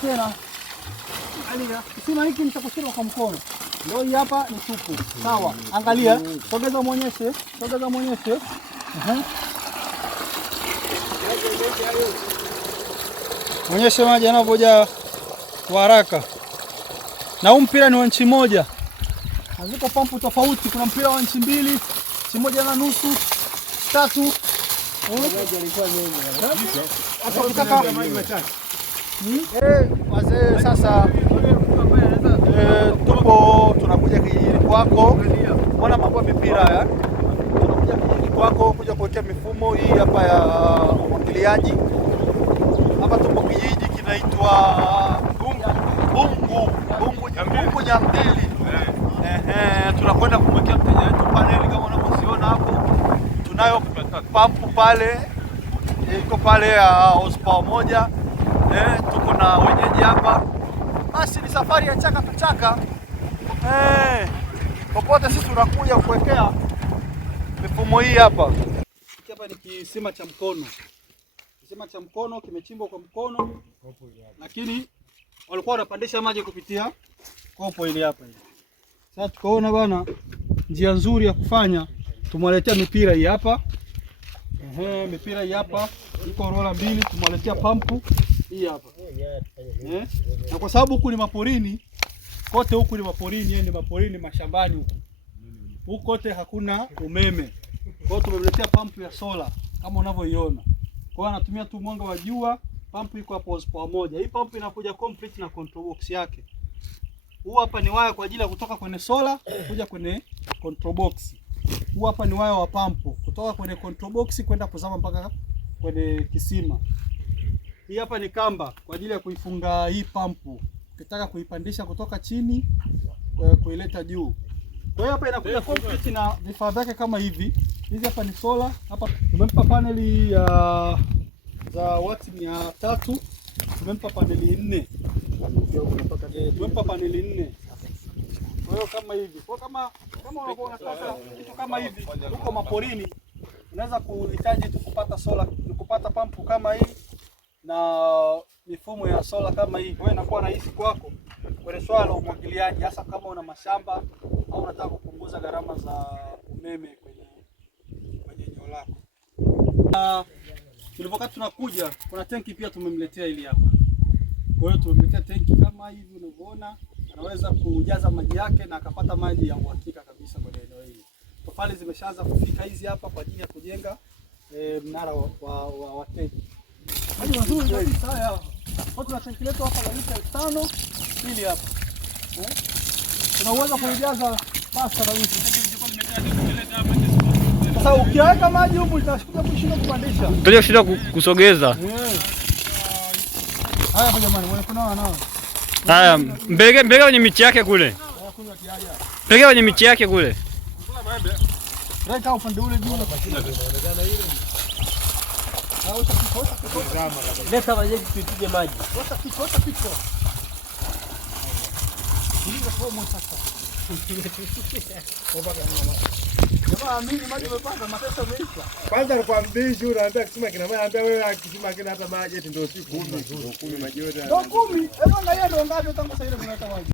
tena. Angalia, kisima hiki ni cha kushika kwa mkono. Ndio hii hapa ni tupu. Sawa. Angalia, sogeza muonyeshe, sogeza muonyeshe. Muonyeshe maji yanavyoja kwa haraka. Na huu mpira ni wa inchi moja. Haziko pampu tofauti, kuna mpira wa inchi 2, inchi 1.5, 3. Wazee sasa tupo tunakuja kijijini kwako. Mbona mambo ya mipira haya? Tunakuja kijijini kwako kuja kuwekea mifumo hii hapa ya umwagiliaji. Hapa tupo kijiji kinaitwa Bungu Nyambili. Tunakwenda kumwekea mteja wetu paneli kama unavyoziona hapo. Tunayo pampu pale. Iko pale ya horsepower 1. Tuko na wenyeji hapa. Basi ni safari ya chaka tuchaka. Popote sisi tunakuja kuwekea mifumo hii hapa. Hapa ni kisima cha mkono. Kisima cha mkono kimechimbwa kwa mkono. Lakini walikuwa wanapandisha maji kupitia kopo ile hapa ile. Sasa tukaona bwana njia nzuri ya kufanya tumwaletea mipira hii hapa. Mipira hii hapa iko rola 2, tumwaletea pampu hii hapa. Na kwa sababu huku ni maporini, kote huku ni maporini, ni maporini mashambani huku. Huku kote hakuna umeme. Kwa hiyo tumemletea pampu ya sola kama unavyoiona. Kwa hiyo anatumia tu mwanga wa jua, pampu iko hapo horsepower 1. Hii pampu inakuja complete na control box yake. Huu hapa ni waya kwa ajili ya kutoka kwenye sola kuja kwenye control box. Huu hapa ni waya wa pampu kutoka kwenye control box kwenda kuzama mpaka kwenye kisima. Hii hapa ni kamba kwa ajili ya kuifunga hii pampu. Ukitaka kuipandisha kutoka chini kuileta juu. Kwa hiyo hapa inakuja complete na vifaa vyake kama hivi. Hizi hapa ni sola. Hapa tumempa paneli za wati 300. Tumempa paneli 4. Tumempa paneli 4. Kwa hiyo kama hivi. Kwa kama unakuwa unataka kitu kama hivi huko maporini, unaweza kuhitaji tu kupata sola, kupata pampu kama hii na mifumo ya sola kama hii. Kwa hiyo inakuwa rahisi kwako kwenye swala la umwagiliaji, hasa kama una mashamba au unataka kupunguza gharama za umeme kwenye eneo lako. Tulipokuwa tunakuja kuna tenki pia tumemletea ili hapa. Kwa hiyo tumemletea tenki kama hivi unavyoona, anaweza kujaza maji yake na akapata maji ya uhakika kabisa kwenye eneo hili. Tofali zimeshaanza kufika hizi hapa kwa ajili ya kujenga mnara wa wateja. Maji mazuri kabisa haya. Kwa tuna tenki letu hapa la lita 5 hili hapa. Tunaweza kujaza pasta kabisa. Sasa ukiweka maji huko itashuka kushinda kupandisha. Ndio shida kusogeza. Haya kwa jamani, wewe kuna nao. Haya, mbege kwenye michi yake kule. Mbege kwenye michi yake kule. Kuna maembe. Reka upande ule juu unaonekana ile. Leta maji tupige maji. Kota piko. Ndio kwa mwa sasa. Jamaa mimi maji yamepanda, mateso yameisha. Kwanza alikuwa mbishi unaambia kisima kina maji, anambia wewe akisima kina hata maji eti ndio siku 10 maji yote. Ndio 10. Hebu angalia ndio ngapi tangu sasa ile mnaleta maji.